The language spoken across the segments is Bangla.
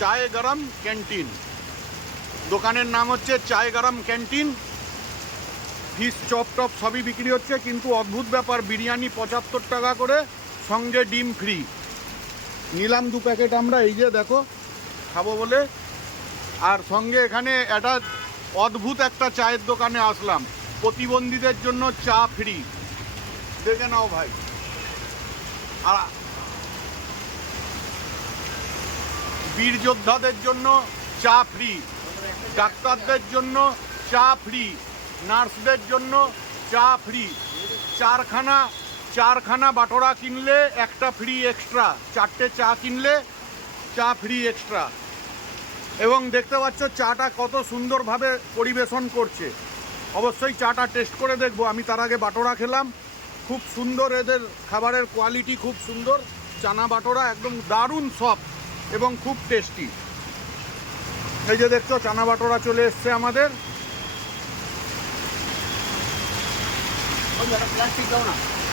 চায় গরম ক্যান্টিন। দোকানের নাম হচ্ছে চায় গরম ক্যান্টিন। ফিশ চপ টপ সবই বিক্রি হচ্ছে, কিন্তু অদ্ভুত ব্যাপার, বিরিয়ানি 75 টাকা করে, সঙ্গে ডিম ফ্রি। নিলাম 2 প্যাকেট আমরা, এই যে দেখো খাবো বলে। আর সঙ্গে এখানে একটা অদ্ভুত একটা চায়ের দোকানে আসলাম, প্রতিবন্ধীদের জন্য চা ফ্রি। দেখে নাও ভাই। আর বীর যোদ্ধাদের জন্য চা ফ্রি, ডাক্তারদের জন্য চা ফ্রি, নার্সদের জন্য চা ফ্রি। চারখানা বাটোরা কিনলে একটা ফ্রি এক্সট্রা, 4টে চা কিনলে চা ফ্রি এক্সট্রা। এবং দেখতে পাচ্ছ চাটা কত সুন্দরভাবে পরিবেশন করছে। অবশ্যই চাটা টেস্ট করে দেখবো। আমি তার আগে বাটোরা খেলাম, খুব সুন্দর, এদের খাবারের কোয়ালিটি খুব সুন্দর। চানা বাটোরা একদম দারুণ সফট এবং খুব টেস্টি। এই যে দেখছো চানা বাটোরা চলে এসছে আমাদের।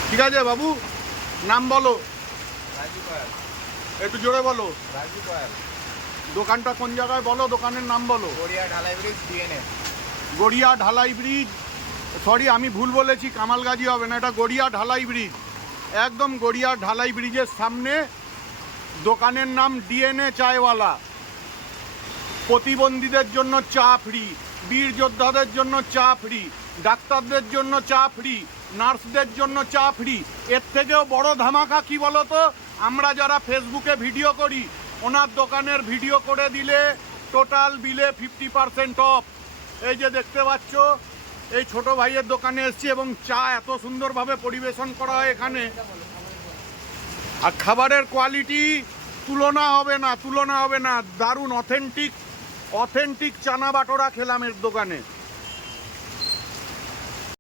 ঠিক আছে বাবু, নাম বলো। একটু জোরে বলো। দোকানটা কোন জায়গায় বলো, দোকানের নাম বলো। গড়িয়া ঢালাই ব্রিজ ডিএনএ। গড়িয়া ঢালাই ব্রিজ, সরি আমি ভুল বলেছি, কামালগাজি হবে না, এটা গড়িয়া ঢালাই ব্রিজ। একদম গড়িয়া ঢালাই ব্রিজের সামনে। দোকানের নাম ডিএনএ চায়ওয়ালা। প্রতিবন্ধীদের জন্য চা ফ্রি, বীর যোদ্ধাদের জন্য চা ফ্রি, ডাক্তারদের জন্য চা ফ্রি, নার্সদের জন্য চা ফ্রি। এর থেকেও বড় ধামাকা কি বলো তো, আমরা যারা ফেসবুকে ভিডিও করি, ওনার দোকানের ভিডিও করে দিলে টোটাল বিলে 50% অফ। এই যে দেখতে পাচ্ছ, এই ছোট ভাইয়ের দোকানে এসেছি এবং চা এত সুন্দরভাবে পরিবেশন করা হয় এখানে। আর খাবারের কোয়ালিটি তুলনা হবে না, দারুণ অথেন্টিক চানা বাটোরা খেলাম এর দোকানে।